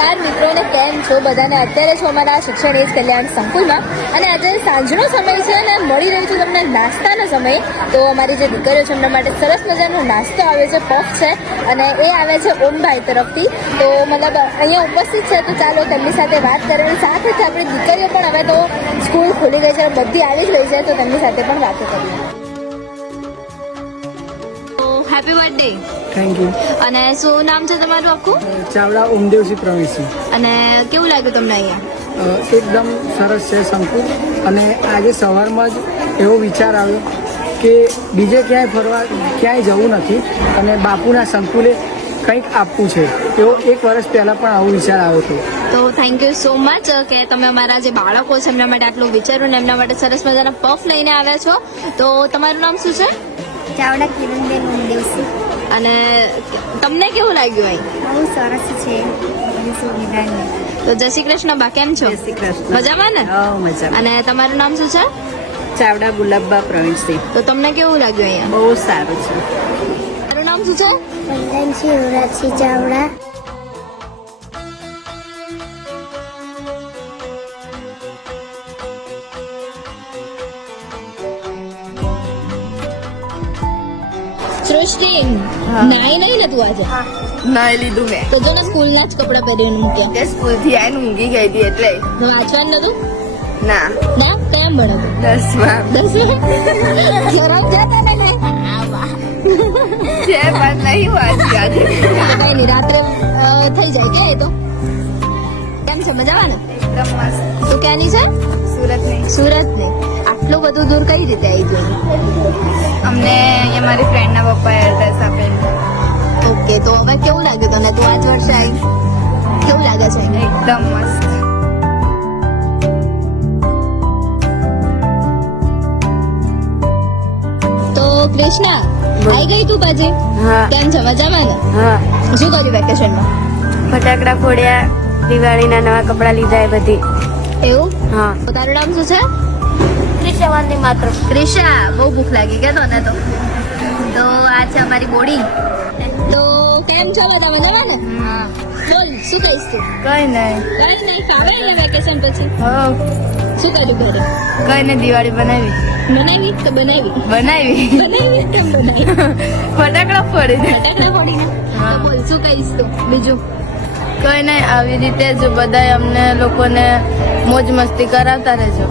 નમસ્કાર મિત્રોને, કેમ છો બધાને? અત્યારે છો અમારા શિક્ષણ એજ કલ્યાણ સંકુલમાં અને આજે સાંજનો સમય છે અને મળી રહ્યું છે તમને નાસ્તાનો સમય. તો અમારી જે દીકરીઓ છે એમના માટે સરસ મજાનો નાસ્તો આવે છે, પફ છે અને એ આવે છે ઓમભાઈ તરફથી. તો મતલબ અહીંયા ઉપસ્થિત છે, તો ચાલો તેમની સાથે વાત કરીએ. સાથે જ આપણી દીકરીઓ પણ હવે તો સ્કૂલ ખુલી ગઈ છે, બધી આવી જ રહી છે, તો તેમની સાથે પણ વાતો કરીએ. Happy birthday. Thank you. અને શું નામ છે તમારું આખું? ચાવડા ઓમદેવસિંહ પ્રવીણસિંહ. અને કેવું લાગ્યું તમને અહીંયા? એકદમ સરસ છે સંકુલ. અને આજે સવારમાં જ એવો વિચાર આવ્યો કે બીજે ક્યાંય જવું નથી અને બાપુના સંકુલે કંઈક આપવું છે. એવો 1 વર્ષ પહેલાં પણ આવો વિચાર આવ્યો હતો. તો થેન્ક યુ સો મચ કે તમે અમારા જે બાળકો છે એમના માટે આટલું વિચાર્યું ને એમના માટે સરસ મજાના પફ લઈને આવ્યા છો. તો તમારું નામ શું છે? ચાવડા કિરણબેન ઓમદેવસિંહ. અને તમને કેવું લાગ્યું અહીં? બહુ સરસ છે બધી સુવિધાની. તો જય શ્રી કૃષ્ણ બા, કેમ છો? જય શ્રી કૃષ્ણ. મજામાં ને? મજામાં. અને તમારું નામ શું છે? ચાવડા ગુલાબબા પ્રવીણસિંહ. તો તમને કેવું લાગ્યું અહીંયા? બહુ સારું છે. તમારું નામ શું છે? વંદનસિંહ યુવરાજસિંહ ચાવડા. સૃષ્ટિ, નાઈ નહીં ને તું આજે? નાઈ લીધું મેં. તો જો ને સ્કૂલના જ કપડાં પહેરીને મૂક્યા. કે સ્કૂલ થી આવીને ઊંઘી ગઈ હતી એટલે. વાંચવાનું નતું? ના, ના, કેમ ભણતું? 10માં 10 જરા જતા ને છે પણ નહીં વાંચી આજે. કઈ નહીં, રાત્રે થઈ જાય કે. એ તો કેમ છે? મજામાં ને? એકદમ મસ્ત. તું ક્યાંની છે? સુરતની. સુરત ની. આટલું બધું દૂર કઈ રીતે આવી ગયું? અમને અહીંયા મારી ફ્રેન્ડના પપ્પાએ એડ્રેસ આપેલું. ઓકે, તો હવે કેવું લાગ્યું તને? તું 5 વર્ષે આવી, કેવું લાગે છે? એકદમ મસ્ત. તો કૃષ્ણા, આવી ગઈ તું પાછી? હા. કેમ છે? મજામાં ને? હા. શું કર્યું વેકેશનમાં? ફટાકડા ફોડ્યા, દિવાળીના નવા કપડા લીધા એ બધી. એવું? હા. તો તારું નામ શું છે? ત્રિશવાંદી માત્ર. ક્રિશા, બહુ ભૂખ લાગી કે તને? તો આ છે અમારી બોડી. તો કેમ છો બધા? મજામાં ને? હા. બોલ, શું કહીશ તું? કઈ નહીં. કઈ નહીં, ફાવે એટલે વેકેશન પછી હો. શું કર્યું ઘરે? કઈ નહીં, દિવાળી બનાવી. બનાવી તો બનાવી બનાવી. બનાવી કેમ બનાવી? ફટાકડા ફોડી દે. ફટાકડા ફોડીને. તો બોલ, શું કહીશ તું બીજું? કઈ નહીં, આવી રીતે જ બધા અમને લોકોને મોજ મસ્તી કરાવતા રહેજો.